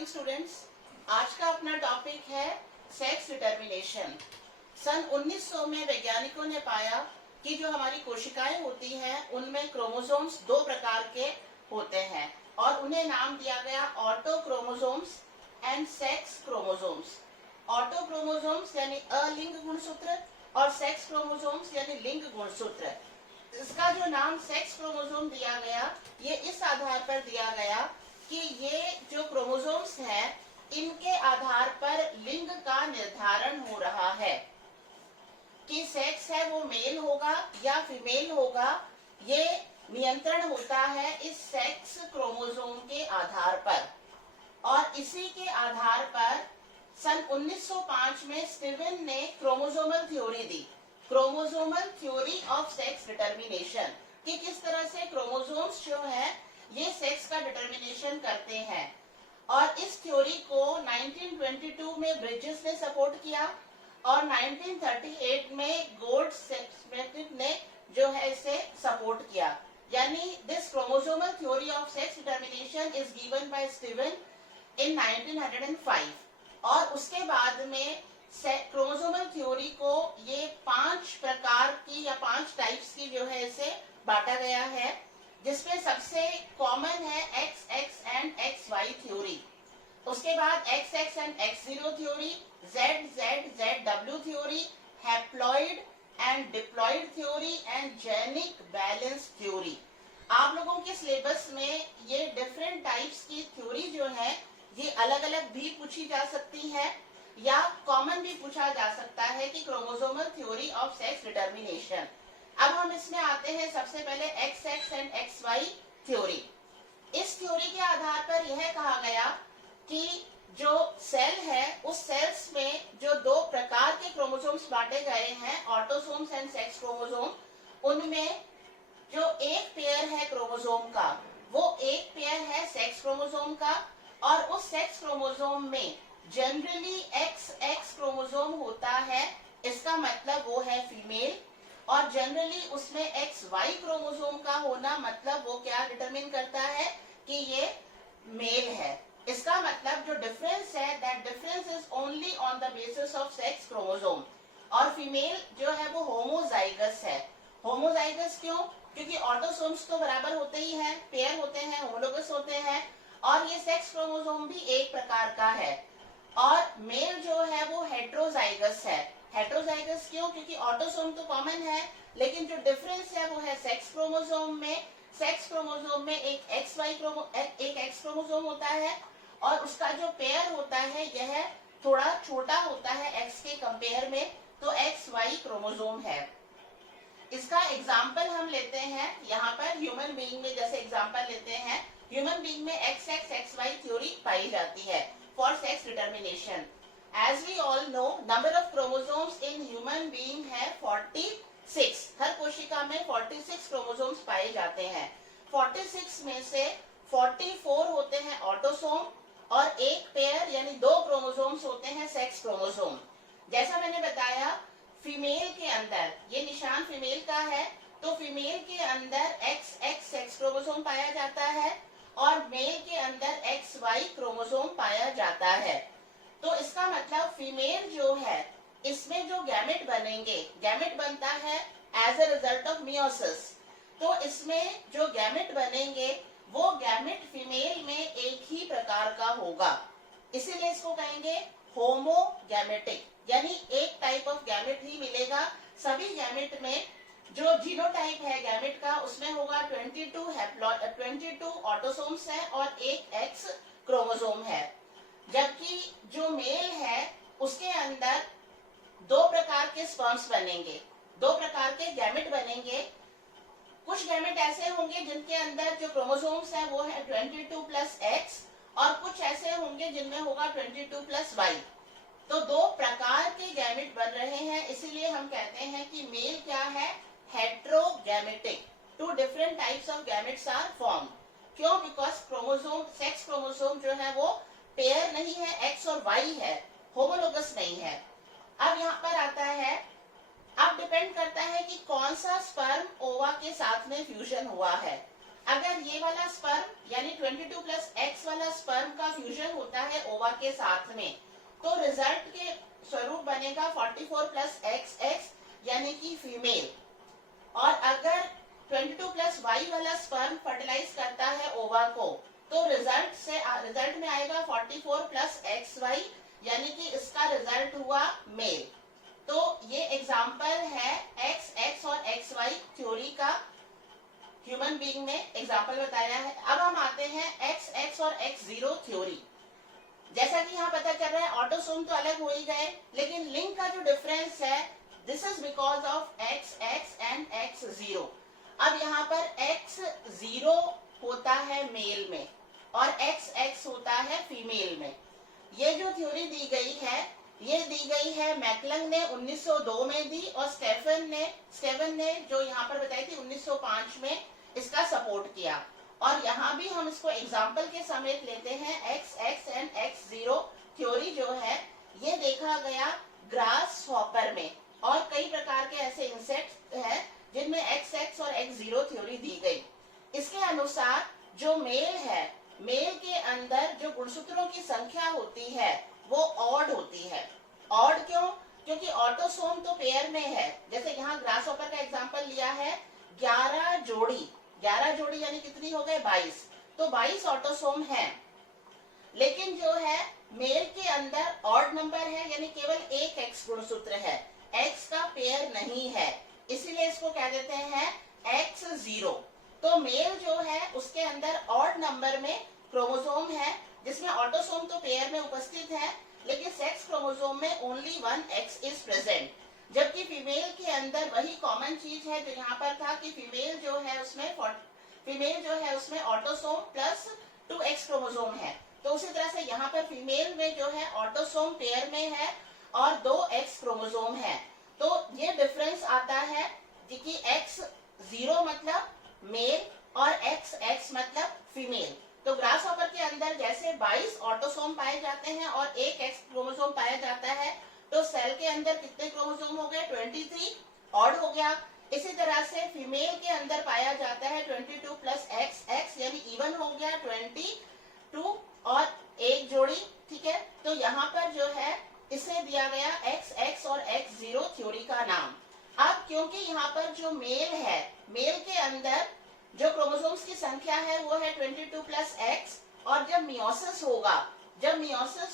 Morning students. आज का अपना टॉपिक है सेक्स डिटर्मिनेशन। सन 1900 में वैज्ञानिकों ने पाया कि जो हमारी कोशिकाएं होती हैं उनमें क्रोमोसोम्स दो प्रकार के होते हैं और उन्हें नाम दिया गया auto chromosomes and sex chromosomes. Auto chromosomes यानी अलिंग गुणसूत्र और सेक्स क्रोमोसोम्स यानी लिंग गुणसूत्र। इसका जो नाम सेक्स क्रोमोसोम दिया गया ये इस आधार पर दिया गया कि ये जो क्रोमोसोम्स हैं इनके आधार पर लिंग का निर्धारण हो रहा है कि सेक्स है वो मेल होगा या फीमेल होगा। ये नियंत्रण होता है इस सेक्स क्रोमोसोम के आधार पर और इसी के आधार पर सन 1905 में स्टीवन ने chromosomal theory the, chromosomal theory of sex determination, कि किस तरह से क्रोमोसोम्स जो है ये सेक्स का डिटर्मिनेशन करते हैं। और इस थ्योरी को 1922 में ब्रिजेस ने सपोर्ट किया और 1938 में गोल्डस्मिथ ने जो है इसे सपोर्ट किया। यानी this chromosomal theory of sex determination is given by Steven in 1905। और उसके बाद में क्रोमोसोमल थ्योरी को ये 5 प्रकार की या 5 टाइप्स की जो है इसे बांटा गया है, जिसमें सबसे कॉमन है XX एंड XY थ्योरी। उसके बाद XX and X0 theory, ZW theory, haploid and diploid theory and genic balance theory. आप लोगों के सिलेबस में ये डिफरेंट टाइप्स की थ्योरी जो है ये अलग अलग भी पूछी जा सकती है या कॉमन भी पूछा जा सकता है कि chromosomal theory of sex determination. अब हम इसमें आते हैं सबसे पहले XX एंड XY थ्योरी। इस थ्योरी के आधार पर यह कहा गया कि जो सेल है उस सेल्स में जो दो प्रकार के क्रोमोसोम्स बांटे गए हैं, ऑटोसोम्स एंड सेक्स क्रोमोसोम, उनमें जो एक पेयर है क्रोमोसोम का वो एक पेयर है सेक्स क्रोमोसोम का और उस सेक्स क्रोमोसोम में जनरली XX क्रोमोसोम होता है, इसका मतलब वो है फीमेल, और जनरली उसमें XY क्रोमोसोम का होना मतलब वो क्या डिटरमिन करता है कि ये मेल है। इसका मतलब जो डिफरेंस है that difference is only on the basis of sex chromosome. और फीमेल जो है वो होमोजाइगस है। होमोजाइगस क्यों? क्योंकि ऑटोसोम्स तो बराबर होते ही हैं, पेयर होते हैं, होमोलोगस होते हैं, और ये सेक्स क्रोमोसोम भी एक प्रकार का है। और मेल जो है वो हेट्रोजाइगस है। हेट्रोजाइगस क्यों? क्योंकि ऑटोसोम तो कॉमन है लेकिन जो डिफरेंस है वो है सेक्स क्रोमोसोम में। सेक्स क्रोमोसोम में एक एक्स क्रोमोसोम होता है और उसका जो पेयर होता है यह थोड़ा छोटा होता है एक्स के कंपेयर में, तो XY क्रोमोसोम है। इसका एग्जाम्पल हम लेते हैं यहाँ पर ह्यूमन बीइंग में, जैसे एग्जाम्पल लेते हैं ह्यूमन बीइंग में XX XY थ्योरी पाई जाती है for sex determination. As we all know, number of chromosomes in human being है 46। हर कोशिका में 46 क्रोमोसोम्स पाए जाते हैं। 46 में से 44 होते हैं ऑटोसोम और एक पेयर यानी 2 क्रोमोसोम्स होते हैं सेक्स क्रोमोसोम। जैसा मैंने बताया फीमेल के अंदर, ये निशान फीमेल का है, तो फीमेल के अंदर XX सेक्स क्रोमोसोम पाया जाता है और मेल के अंदर XY क्रोमोसोम पाया जाता है। तो इसका मतलब फीमेल जो है इसमें जो गैमेट बनेंगे, गैमेट बनता है as a result of meiosis, तो इसमें जो गैमेट बनेंगे वो गैमेट फीमेल में एक ही प्रकार का होगा, इसीलिए इसको कहेंगे होमोगैमेटिक, यानी एक टाइप ऑफ गैमेट ही मिलेगा। सभी गैमेट में जो जीनोटाइप है गैमेट का उसमें होगा 22 ऑटोसोम्स है और एक X क्रोमोसोम है। जबकि जो मेल है उसके अंदर 2 प्रकार के स्पर्म्स बनेंगे, 2 प्रकार के गैमेट बनेंगे। कुछ गैमेट ऐसे होंगे जिनके अंदर जो क्रोमोसोम्स है वो है 22 प्लस X और कुछ ऐसे होंगे जिनमें होगा 22 प्लस Y। तो 2 प्रकार के गैमेट बन रहे हैं, इसीलिए हम कहते हैं कि मेल क्या है, heterogametic. 2 different types of gametes are form. क्यों? बिकॉज क्रोमोसोम, सेक्स क्रोमोसोम जो है वो पेयर नहीं है, X और Y है, होमोलोगस नहीं है। अब यहाँ पर आता है, अब डिपेंड करता है कि कौन सा स्पर्म ओवा के साथ में फ्यूजन हुआ है। अगर ये वाला स्पर्म यानी 22 प्लस एक्स वाला स्पर्म का फ्यूजन होता है ओवा के साथ में, तो रिजल्ट के स्वरूप बनेगा 44 प्लस एक्स एक्स यानी कि फीमेल। और अगर 22 प्लस वाई वाला स्पर्म फर्टिलाइज करता है ओवा को, तो रिजल्ट में आएगा 44 प्लस एक्स वाई यानी कि इसका रिजल्ट हुआ मेल। तो ये एग्जाम्पल है एक्स एक्स और एक्स वाई थ्योरी का, ह्यूमन बीइंग में एग्जाम्पल बताया है। अब हम आते हैं एक्स एक्स और एक्स जीरो थ्योरी। जैसा कि यहाँ पता चल रहा है ऑटोसोम तो अलग हो ही गए, लेकिन लिंक का जो डिफरेंस है this is because of x x and x zero. अब यहाँ पर एक्स जीरो होता है मेल में और एक्स एक्स होता है फीमेल में। ये जो थ्योरी दी गई है ये दी गई है मैकलंग ने 1902 में दी, और स्टेवन ने जो यहाँ पर बताई थी 1905 में इसका सपोर्ट किया। और यहाँ भी हम इसको एग्जाम्पल के समेत लेते हैं x x and x zero theory जो है ये देखा गया ग्रास हॉपर में, और कई प्रकार के ऐसे इंसेक्ट हैं जिनमें एक्स एक्स और एक्स जीरो थ्योरी दी गई। इसके अनुसार जो मेल है, मेल के अंदर जो गुणसूत्रों की संख्या होती है वो ऑड होती है। ऑड क्यों? क्योंकि ऑटोसोम तो पेयर में है। जैसे यहाँ ग्रास हॉपर का एग्जांपल लिया है 11 जोड़ी, 11 जोड़ी यानी कितनी हो गए 22, तो 22 ऑटोसोम है। लेकिन जो है मेल के अंदर ऑड नंबर है यानी केवल एक एक्स गुणसूत्र है, एक्स का पेयर नहीं है, इसीलिए इसको कह देते हैं एक्स जीरो। तो मेल जो है उसके अंदर ऑड नंबर में क्रोमोसोम है जिसमें ऑटोसोम तो पेयर में उपस्थित है, लेकिन सेक्स क्रोमोसोम में ओनली 1 एक्स इज प्रेजेंट। जबकि फीमेल के अंदर वही कॉमन चीज है जो यहाँ पर था कि फीमेल जो है उसमें ऑटोसोम प्लस 2 एक्स क्रोमोसोम है। तो उसी तरह से यहाँ पर फीमेल में जो है ऑटोसोम पेयर में है और 2 एक्स क्रोमोसोम है। तो ये डिफरेंस आता है कि एक्स जीरो मतलब मेल और एक्स एक्स मतलब फीमेल। तो ग्रास हॉपर के अंदर जैसे 22 ऑटोसोम पाए जाते हैं और एक एक्स क्रोमोसोम पाया जाता है, तो सेल के अंदर कितने क्रोमोसोम हो गए 23, ऑड हो गया। इसी तरह से फीमेल के अंदर पाया जाता है 22 प्लस एक्स एक्स यानी इवन हो गया 22 और एक जोड़ी, ठीक है। तो यहाँ पर जो है इसे दिया गया एक्स एक्स और एक्स जीरो थ्योरी का नाम। अब क्योंकि यहाँ पर जो मेल है, मेल के अंदर जो क्रोमोसोम्स की संख्या है वो है 22 प्लस एक्स, और जब मियोसिस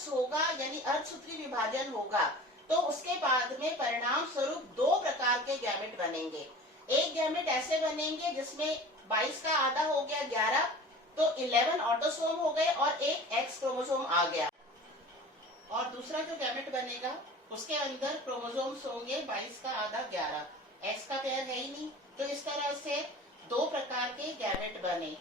होगा यानी अर्धसूत्री विभाजन होगा तो उसके बाद में परिणाम स्वरूप 2 प्रकार के गैमेट बनेंगे। एक गैमेट ऐसे बनेंगे जिसमें 22 का आधा हो गया 11, तो 11 ऑटोसोम हो गए और एक एक्स क्रोमोसोम आ गया। और दूसरा जो गैमेट बनेगा उसके अंदर क्रोमोसोम्स होंगे 22 का आधा 11, एक्स का पेयर है ही नहीं। तो इस तरह से 2 प्रकार के गैमेट बने,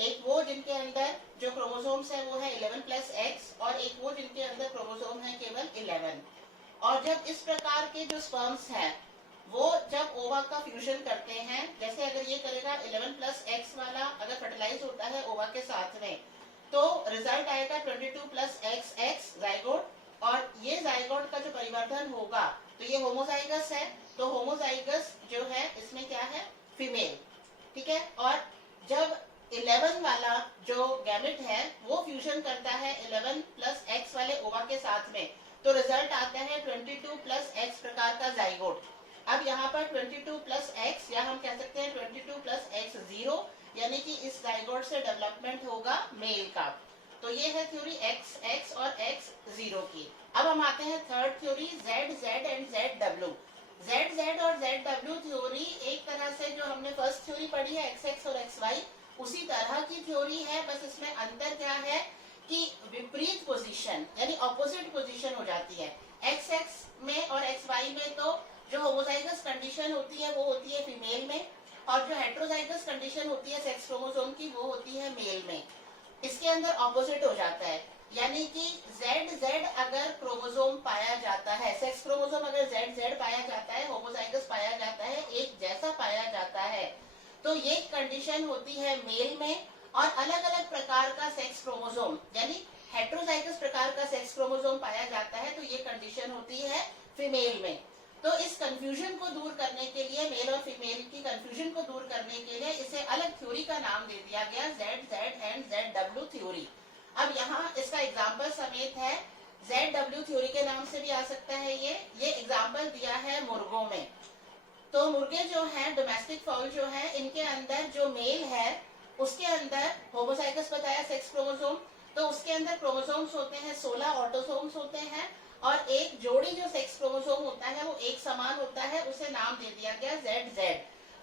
एक वो जिनके अंदर जो क्रोमोसोम्स है वो है 11 प्लस एक्स, और एक वो जिनके अंदर क्रोमोसोम है केवल 11। और जब इस प्रकार के जो स्पर्म्स हैं वो जब ओवा का फ्यूजन करते हैं, जैसे अगर ये करेगा 11 प्लस एक्स वाला अगर फर्टिलाइज होता है ओवा के साथ में, तो रिजल्ट आएगा 22 प्लस एक्स एक्स जाइगोट, और ये जाइगोट का जो परिवर्तन होगा तो ये होमोजाइगस है, तो होमोजाइगस जो है इसमें क्या है फीमेल, ठीक है। और जब 11 वाला जो गैमेट है वो फ्यूजन करता है 11 प्लस एक्स वाले ओवा के साथ में, तो रिजल्ट आता है 22 प्लस एक्स प्रकार का जाइगोट। अब यहाँ पर 22 प्लस एक्स या हम कह सकते हैं 22 प्लस एक्स जीरो, यानी कि इस जाइगोट से डेवलपमेंट होगा मेल का। तो ये है थ्योरी एक्स एक्स और एक्स जीरो की। अब हम आते हैं third theory Z Z and Z W. Z Z और जेड डब्ल्यू थ्योरी एक तरह से जो हमने फर्स्ट थ्योरी पढ़ी है एक्स एक्स और एक्स वाई, उसी तरह की थ्योरी है, बस इसमें अंतर क्या है कि विपरीत पोजीशन यानी ऑपोजिट पोजीशन हो जाती है। एक्स एक्स में और एक्स वाई में तो जो होमोजाइगस कंडीशन होती है वो होती है फीमेल में, और जो हेट्रोजाइगस कंडीशन होती है सेक्स क्रोमोसोम की वो होती है मेल में। इसके अंदर ऑपोजिट हो जाता है, यानी कि जेड जेड अगर क्रोमोसोम पाया जाता है, सेक्स क्रोमोसोम अगर जेड जेड पाया जाता है, होमोजाइगस पाया जाता है, एक जैसा पाया जाता है, तो ये कंडीशन होती है मेल में। और अलग अलग प्रकार का सेक्स क्रोमोसोम यानी हेट्रोजाइगस प्रकार का सेक्स क्रोमोसोम पाया जाता है, तो ये कंडीशन होती है फीमेल में। तो इस कंफ्यूजन को दूर करने के लिए, मेल और फीमेल की कंफ्यूजन को दूर करने के लिए इसे अलग थ्योरी का नाम दे दिया गया, ZZ एंड ZW थ्योरी। अब यहाँ इसका एग्जाम्पल समेत है, ZW थ्योरी के नाम से भी आ सकता है। ये एग्जाम्पल दिया है मुर्गों में। तो मुर्गे जो हैं, डोमेस्टिक फाउल जो है, इनके अंदर जो मेल है उसके अंदर होमोजाइगस बताया सेक्स क्रोमोसोम, तो उसके अंदर क्रोमोसोम्स होते हैं 16 ऑटोसोम्स होते हैं, और एक जोड़ी जो सेक्स क्रोमोसोम होता है वो एक समान होता है, उसे नाम दे दिया गया ZZ।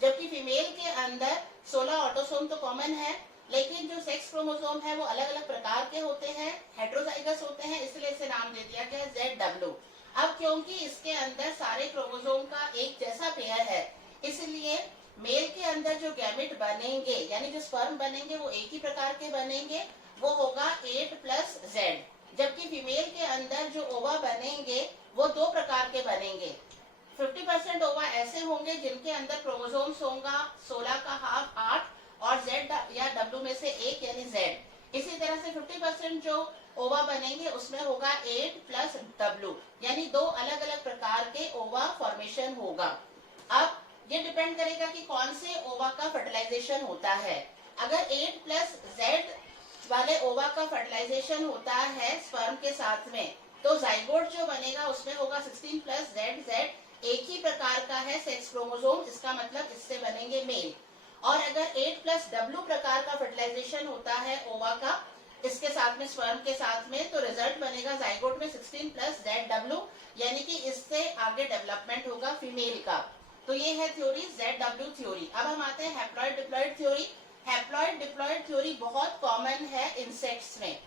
जबकि फीमेल के अंदर 16 ऑटोसोम तो कॉमन है, लेकिन जो सेक्स क्रोमोसोम है वो अलग अलग प्रकार के होते हैं, हेट्रोजाइगस होते हैं, इसलिए इसे नाम दे दिया गया ZW। अब क्योंकि इसके अंदर सारे क्रोमोसोम का एक जैसा पेयर है, इसलिए मेल के अंदर जो गैमेट बनेंगे, यानी जो स्पर्म बनेंगे, वो एक ही प्रकार के बनेंगे, वो होगा 8+Z। जबकि फीमेल के अंदर जो ओवा बनेंगे वो 2 प्रकार के बनेंगे। 50% ओवा ऐसे होंगे जिनके अंदर क्रोमोसोम्स होगा 16 का हाफ 8, और Z या W में से एक यानी Z। इसी तरह से 50% जो ओवा बनेंगे उसमें होगा 8+W, यानी 2 अलग अलग प्रकार के ओवा फॉर्मेशन होगा। अब ये डिपेंड करेगा कि कौन से ओवा का फर्टिलाइजेशन होता है। अगर 8+Z वाले ओवा का फर्टिलाइजेशन होता है स्पर्म के साथ में, तो जाइगोट जो बनेगा उसमें होगा 16+ZZ, एक ही प्रकार का है सेक्स क्रोमोसोम, इसका मतलब इससे बनेंगे मेल। और अगर 8+W प्रकार का फर्टिलाइजेशन होता है ओवा का इसके साथ में, स्पर्म के साथ में, तो रिजल्ट बनेगा जाइगोट में 16+ZW, यानी कि इससे आगे डेवलपमेंट होगा फीमेल का। तो ये है थ्योरी ZW थ्योरी। अब हम आते हैं haploid diploid theory. Haploid diploid theory बहुत कॉमन है इंसेक्ट्स में।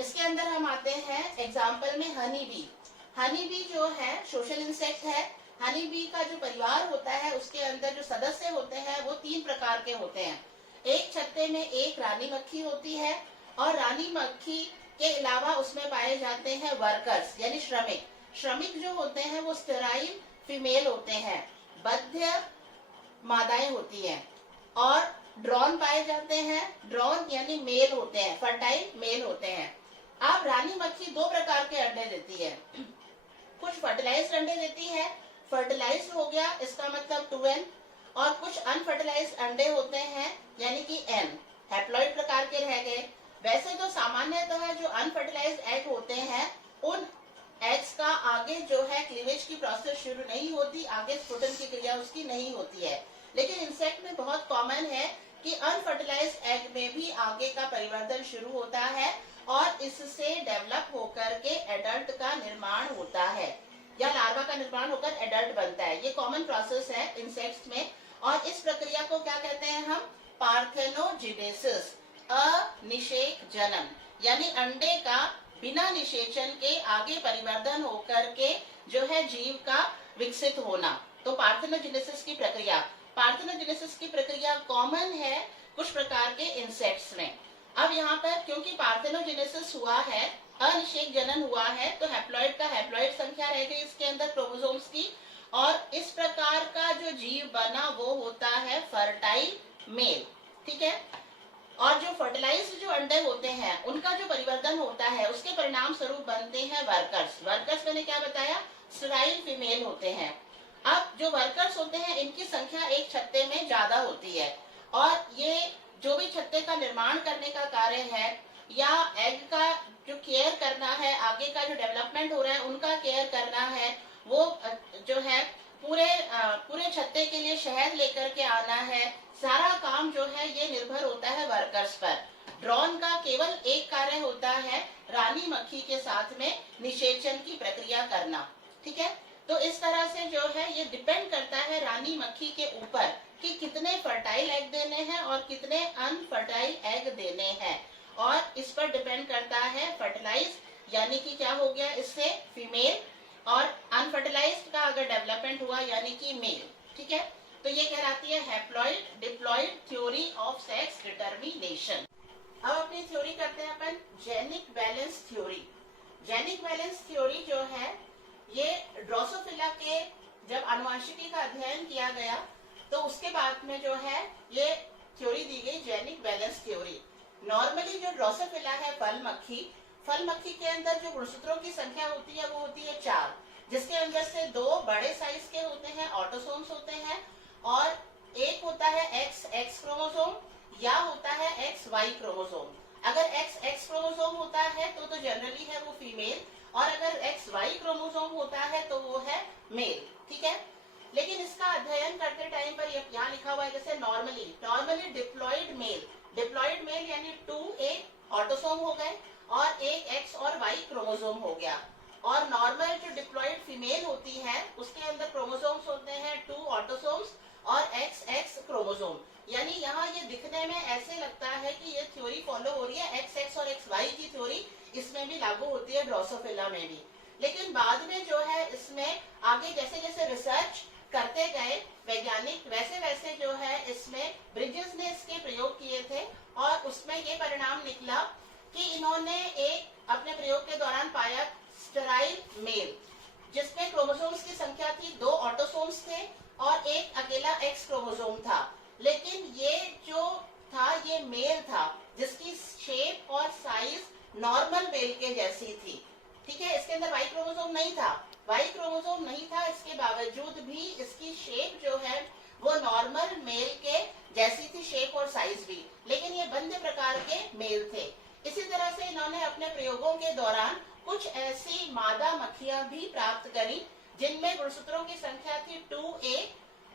इसके अंदर हम आते हैं एग्जाम्पल में हनी बी। हनी बी जो है सोशल इंसेक्ट है। हनी बी का जो परिवार होता है उसके अंदर जो सदस्य होते हैं वो 3 प्रकार के होते हैं। एक छत्ते में एक रानी मक्खी होती है, और रानी मक्खी के अलावा उसमें पाए जाते हैं वर्कर्स यानी श्रमिक। श्रमिक जो होते हैं वो स्टेराइल फीमेल होते हैं, बद्ध मादाएं होती हैं, और ड्रोन पाए जाते हैं, ड्रोन यानी मेल होते हैं, फर्टाइल मेल होते हैं। अब रानी मक्खी 2 प्रकार के अंडे देती है, कुछ फर्टिलाइज्ड अंडे देती है, फर्टिलाइज्ड हो गया इसका मतलब 2N, और कुछ अनफर्टिलाइज्ड अंडे होते हैं यानी कि N, हैप्लॉइड प्रकार के रह गए। वैसे तो सामान्यतः जो अनफर्टिलाइज्ड एग होते हैं उन एग्स का आगे जो है क्लीवेज की प्रोसेस शुरू नहीं होती, आगे स्फुटन की क्रिया उसकी नहीं होती है। लेकिन इंसेक्ट में बहुत कॉमन है कि अनफर्टिलाइज्ड एग में भी आगे का परिवर्तन शुरू होता है, और इससे डेवलप होकर के एडल्ट का निर्माण होता है, या लार्वा का निर्माण होकर एडल्ट बनता है। ये कॉमन प्रोसेस है इंसेक्ट्स में, और इस प्रक्रिया को क्या कहते हैं हम? पार्थेनोजेनेसिस, अनिषेक जनन, यानी अंडे का बिना निषेचन के आगे परिवर्तन होकर के जो है जीव का विकसित होना, तो पार्थेनोजेनेसिस की प्रक्रिया। पार्थेनोजेनेसिस की प्रक्रिया कॉमन है कुछ प्रकार के इंसेक्ट्स में। अब यहाँ पर क्योंकि पार्थेनोजेनेसिस हुआ है, अनिषेक जनन हुआ है, तो हैप्लॉइड का हैप्लॉइड संख्या रह गई इसके अंदर क्रोमोसोम्स की, और इस प्रकार का जो जीव बना वो होता है फर्टाइल मेल। ठीक है, और जो फर्टिलाइज्ड जो अंडे होते हैं उनका जो परिवर्तन होता है उसके परिणाम स्वरूप बनते हैं वर्कर्स। वर्कर्स मैंने क्या बताया? स्टेराइल फीमेल होते हैं। अब जो वर्कर्स होते हैं इनकी संख्या एक छत्ते में ज्यादा होती है, और ये जो भी छत्ते का निर्माण करने का कार्य है या एग का जो केयर करना है, आगे का जो डेवलपमेंट हो रहा है उनका केयर करना है, वो जो है पूरे छत्ते के लिए शहद लेकर के आना है, सारा काम जो है ये निर्भर होता है वर्कर्स पर। ड्रोन का केवल एक कार्य होता है रानी मक्खी के साथ में निषेचन की प्रक्रिया करना। ठीक है, तो इस तरह से जो है ये डिपेंड करता है रानी मक्खी के ऊपर कि कितने फर्टाइल एग देने हैं और कितने अनफर्टाइल एग देने हैं, और इस पर डिपेंड करता है फर्टिलाइज यानी कि क्या हो गया इससे फीमेल, और अनफर्टिलाइज्ड का अगर डेवलपमेंट हुआ यानी कि मेल। ठीक है, तो ये कहलाती है haploid diploid theory of sex determination. अब अपनी थ्योरी करते हैं अपन genic balance theory. Genic balance theory जो है ये ड्रोसोफिला के जब आनुवंशिकी का अध्ययन किया गया तो उसके बाद में जो है ये थ्योरी दी गई जेनिक बैलेंस थ्योरी। नॉर्मली जो ड्रोसोफिला है फल मक्खी के अंदर जो गुणसूत्रों की संख्या होती है वो होती है 4, जिसके अंदर से दो बड़े साइज के होते हैं, ऑटोसोम्स होते हैं, और एक होता है एक्स एक्स क्रोमोसोम या होता है एक्स वाई क्रोमोसोम। अगर एक्स एक्स क्रोमोसोम होता है तो जनरली है वो फीमेल, और अगर एक्स वाई क्रोमोसोम होता है तो वो है मेल। ठीक है, लेकिन इसका अध्ययन करते टाइम पर यहाँ लिखा हुआ है जैसे नॉर्मली डिप्लॉइड मेल यानी 2 ऑटोसोम हो गए और एक एक्स और वाई क्रोमोसोम हो गया। और नॉर्मल जो डिप्लॉइड फीमेल होती है उसके अंदर क्रोमोसोम्स होते हैं 2 ऑटोसोम्स और एक्स एक्स क्रोमोसोम। यानी यहाँ ये दिखने में ऐसे लगता है कि ये थ्योरी फॉलो हो रही है, एक्स एक्स और एक्स वाई की थ्योरी इसमें भी लागू होती है, ड्रोसोफिला में भी। लेकिन बाद में जो है इसमें आगे जैसे जैसे रिसर्च करते गए वैज्ञानिक, वैसे वैसे जो है इसमें ब्रिजेस ने इसके प्रयोग किए थे, और उसमें ये परिणाम निकला कि इन्होंने एक अपने प्रयोग के दौरान पाया स्टेराइल मेल, जिसमें क्रोमोसोम्स की संख्या थी 2 ऑटोसोम्स थे और एक अकेला एक्स क्रोमोसोम था। लेकिन ये जो था ये मेल था जिसकी शेप और साइज नॉर्मल मेल के जैसी थी। ठीक है, इसके अंदर वाई क्रोमोसोम नहीं था, इसके बावजूद भी इसकी शेप जो है वो नॉर्मल मेल के जैसी थी, शेप और साइज भी, लेकिन ये बंद प्रकार के मेल थे। इसी तरह से इन्होंने अपने प्रयोगों के दौरान कुछ ऐसी मादा मक्खियां भी प्राप्त करी जिनमें गुणसूत्रों की संख्या थी 2a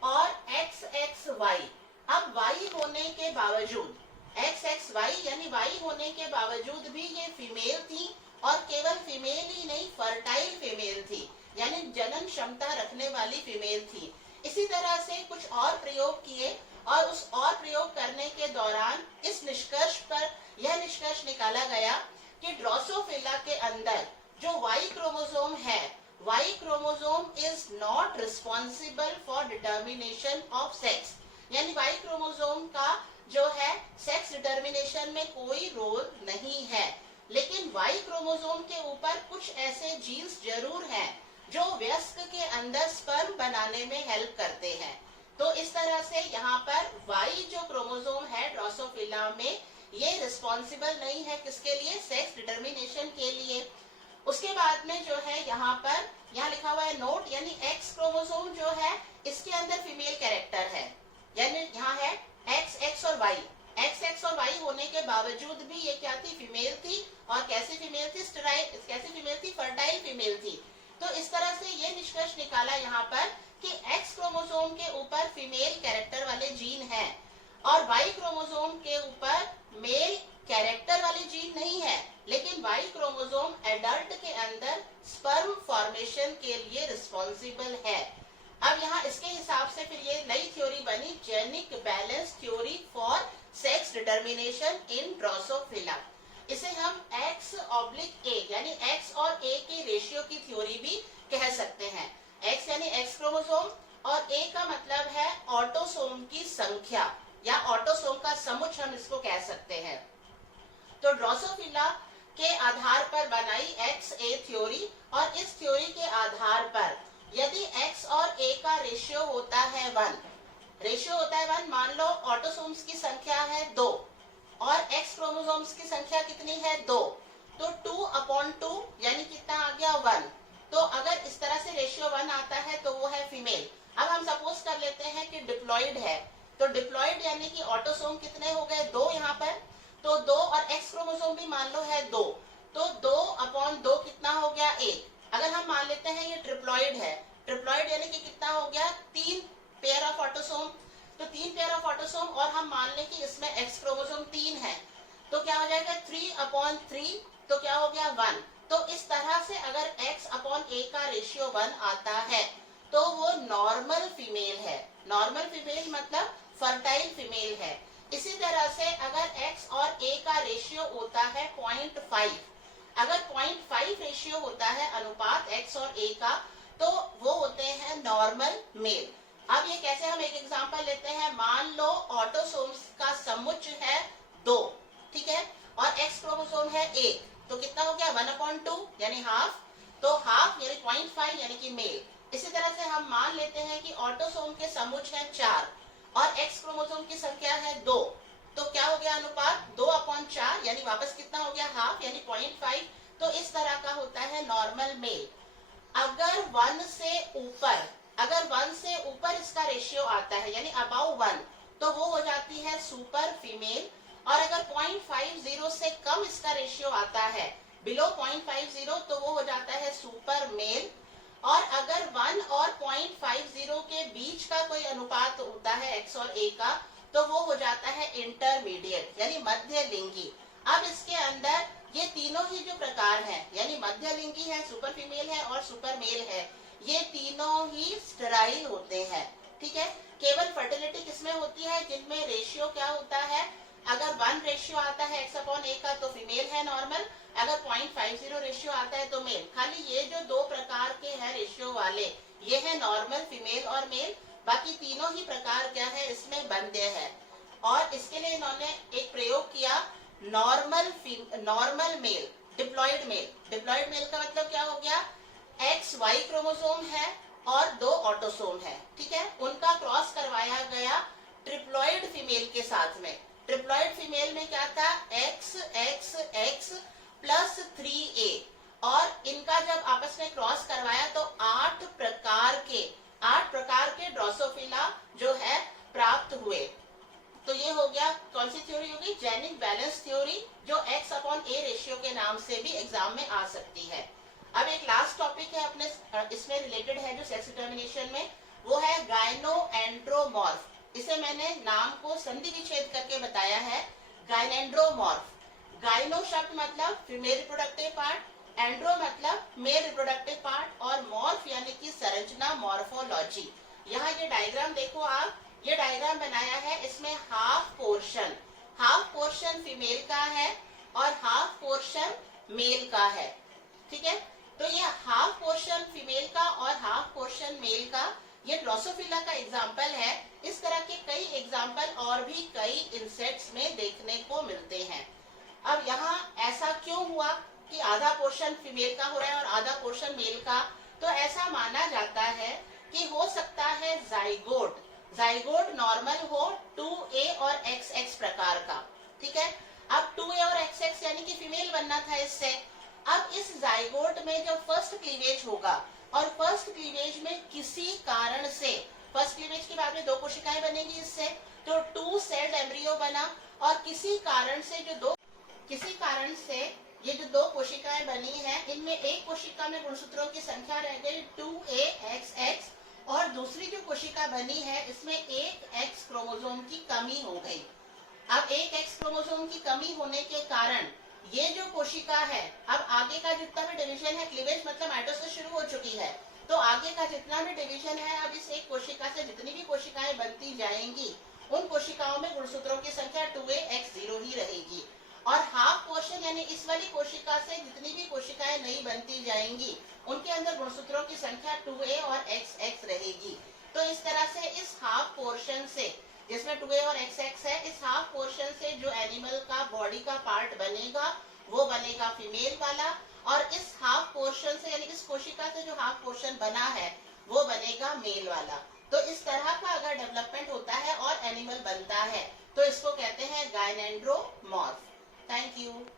और XXY। अब Y होने के बावजूद, XXY यानी Y होने के बावजूद भी ये फीमेल थी, और केवल फीमेल ही नहीं, फर्टाइल फीमेल थी, यानी जनन क्षमता रखने वाली फीमेल थी। इसी तरह से कुछ और प्रयोग किए, और उस और प्रयोग करने के दौरान इस निष्कर्ष पर यह निष्कर्ष निकाला गया कि ड्रोसोफिला के अंदर जो Y क्रोमोसोम है, Y chromosome is not responsible for determination of sex, यानी Y क्रोमोसोम का जो है सेक्स डिटर्मिनेशन में कोई रोल नहीं है। लेकिन Y क्रोमोसोम के ऊपर कुछ ऐसे जीन्स जरूर हैं जो वयस्क के अंदर स्पर्म बनाने में हेल्प करते हैं। तो इस तरह से यहाँ पर Y जो क्रोमोसोम है ड्रोसोफिला में, ये रिस्पॉन्सिबल नहीं है किसके लिए, सेक्स डिटर्मिनेशन के लिए। उसके बाद में जो है यहाँ लिखा हुआ है नोट, यानी एक्स क्रोमोसोम जो है इसके अंदर फीमेल कैरेक्टर है, यानी यहाँ है एक्स एक्स और वाई, एक्स एक्स और वाई होने के बावजूद भी ये क्या थी, फीमेल थी। और कैसी फीमेल थी, कैसी फीमेल थी, फर्टाइल फीमेल थी। तो इस तरह से ये निष्कर्ष निकाला यहाँ पर कि एक्स क्रोमोसोम के ऊपर फीमेल कैरेक्टर वाले जीन है और वाई क्रोमोसोम के ऊपर मेल कैरेक्टर वाले जीन नहीं है, लेकिन वाई क्रोमोसोम एडल्ट के अंदर स्पर्म फॉर्मेशन के लिए रिस्पॉन्सिबल है। अब यहाँ इसके हिसाब से फिर ये नई थ्योरी बनी, genic balance theory for sex determination in Drosophila. इसे हम X/A यानी X और A के रेशियो की थ्योरी भी कह सकते हैं। X यानी X क्रोमोसोम और A का मतलब है ऑटोसोम की संख्या या ऑटोसोम का समुच्चय, हम इसको कह सकते हैं। तो ड्रोसोफिला के आधार पर बनाई XA थ्योरी, और इस थ्योरी के आधार पर यदि X और A का रेशियो होता है 1, मान लो ऑटोसोम्स की संख्या है 2 और X क्रोमोसोम्स की संख्या कितनी है 2, तो 2/2 यानी कितना आ गया 1। तो अगर इस तरह से रेशियो 1 आता है तो वो है फीमेल। अब हम सपोज कर लेते हैं कि डिप्लॉइड है, तो डिप्लॉइड यानी कि ऑटोसोम कितने हो गए 2 यहाँ पर, तो 2 और X क्रोमोसोम भी मान लो है 2, तो 2/2 कितना हो गया 1। अगर हम मान लेते हैं ये ट्रिप्लॉइड है, ट्रिप्लॉइड यानी कि कितना हो गया 3 पेयर ऑफ ऑटोसोम, तो 3 पेयर ऑफ ऑटोसोम, और हम मान लें कि इसमें X क्रोमोसोम 3 है, तो क्या हो जाएगा 3/3, तो क्या हो गया 1। तो इस तरह से अगर X/A का रेशियो 1 आता है तो वो नॉर्मल फीमेल है। नॉर्मल फीमेल मतलब फर्टाइल फीमेल है। इसी तरह से अगर X और A का रेशियो होता है 0.5, अगर 0.5 रेशियो होता है अनुपात X और A का, तो वो होते हैं नॉर्मल मेल। अब ये कैसे, हम एक एग्जांपल लेते हैं। मान लो ऑटोसोम्स का समुच्चय है 2, ठीक है, और X क्रोमोसोम है 1, तो कितना हो गया 1/2 यानी हाफ, तो हाफ यानी 0.5 यानी कि मेल। इसी तरह से हम मान लेते हैं कि ऑटोसोम के समुच्चय है 4 और X क्रोमोसोम की संख्या है 2, तो क्या हो गया अनुपात 2/4 यानी वापस कितना हो गया हाफ यानी 0.5। तो इस तरह का होता है नॉर्मल मेल। अगर 1 से ऊपर इसका रेशियो आता है यानी अबाउ 1, तो वो हो जाती है सुपर फीमेल। और अगर 0.50 से कम इसका रेशियो आता है, बिलो 0.50, तो वो हो जाता है सुपर मेल। और अगर 1 और 0.50 के बीच का कोई अनुपात होता है एक्स और ए का, तो वो हो जाता है इंटरमीडिएट यानी मध्य लिंगी। अब इसके अंदर ये तीनों ही जो प्रकार हैं, यानी मध्य लिंगी है, सुपर फीमेल है और सुपर मेल है, ये तीनों ही स्टेराइल होते हैं। ठीक है, केवल फर्टिलिटी किसमें होती है, जिनमें रेशियो क्या होता है, अगर 1 रेशियो आता है एक्स अपॉन ए का तो फीमेल है नॉर्मल, अगर 0.50 रेशियो आता है तो मेल। खाली ये जो 2 प्रकार के हैं रेशियो वाले, ये है नॉर्मल फीमेल और मेल। बाकी तीनों ही प्रकार क्या है, इसमें बंध्य है। और इसके लिए इन्होंने एक प्रयोग किया, normal male, diploid male. Diploid male का मतलब क्या हो गया, एक्स वाई क्रोमोसोम है और 2 ऑटोसोम है। ठीक है, उनका क्रॉस करवाया गया ट्रिप्लॉयड फीमेल के साथ में। ट्रिप्लॉयड फीमेल में क्या था, x x x plus 3a, और इनका जब आपस में क्रॉस करवाया तो 8 प्रकार के ड्रोसोफिला जो है प्राप्त हुए। तो ये हो गया, कौन सी थ्योरी होगी, जेनिक बैलेंस थ्योरी, जो एक्स अपॉन ए रेशियो के नाम से भी एग्जाम में आ सकती है। अब एक लास्ट टॉपिक है अपने इसमें रिलेटेड है जो सेक्स डिटर्मिनेशन में, वो है गायनोएंड्रोमॉर्फ। इसे मैंने नाम को संधि विच्छेद करके बताया है, गायनेंड्रोमॉर्फ। गायनो शब्द मतलब फीमेल रिप्रोडक्टिव पार्ट, एंड्रो मतलब मेल रिप्रोडक्टिव पार्ट, और मॉर्फ यानी कि संरचना, मॉर्फोलॉजी। यहाँ ये डायग्राम देखो आप, ये डायग्राम बनाया है, इसमें हाफ पोर्शन फीमेल का है और हाफ पोर्शन मेल का है। ठीक है, तो ये हाफ पोर्शन फीमेल का और हाफ पोर्शन मेल का ये ड्रोसोफिला का एग्जाम्पल है। इस तरह के कई एग्जाम्पल और भी कई इंसेक्ट्स में देखने को मिलते हैं। अब यहाँ ऐसा क्यों हुआ कि आधा पोर्शन फीमेल का हो रहा है और आधा पोर्शन मेल का, तो ऐसा माना जाता है कि हो सकता है जाइगोट नॉर्मल हो 2a और XX प्रकार का। ठीक है, अब 2a और XX यानी कि फीमेल बनना था इससे। अब इस जाइगोट में जब फर्स्ट क्लीवेज होगा और फर्स्ट क्लीवेज में किसी कारण से, फर्स्ट क्लीवेज के बाद में 2 कोशिकाएं बनेगी इससे, तो 2 सेल्ड एम्ब्रियो बना, और किसी कारण से ये जो 2 कोशिकाएं बनी हैं, इनमें एक कोशिका में गुणसूत्रों की संख्या रह गई 2a और दूसरी जो कोशिका बनी है इसमें एक X क्रोमोसोम की कमी हो गई। अब एक X क्रोमोसोम की कमी होने के कारण ये जो कोशिका है, अब आगे का जितना भी डिवीजन है, क्लीवेज मतलब माइटोसिस शुरू हो चुकी है, तो आगे का जितना भी डिवीजन है, अब इस एक कोशिका से जितनी भी कोशिकाएं बनती जाएंगी, उन कोशिकाओं में गुणसूत्रों की संख्या 2a(x0) ही रहेगी। और हाफ पोर्शन यानी इस वाली कोशिका से जितनी भी कोशिकाएं नहीं बनती जाएंगी, उनके अंदर गुणसूत्रों की संख्या 2a और XX रहेगी। तो इस तरह से इस हाफ पोर्शन से, जिसमें 2a और XX है, इस हाफ पोर्शन से जो एनिमल का बॉडी का पार्ट बनेगा वो बनेगा फीमेल वाला, और इस हाफ पोर्शन से यानी इस कोशिका से जो हाफ पोर्शन बना है वो बनेगा मेल वाला। तो इस तरह का अगर डेवलपमेंट होता है और एनिमल बनता है तो इसको कहते हैं गायनेंड्रोमॉर्फ। Thank you.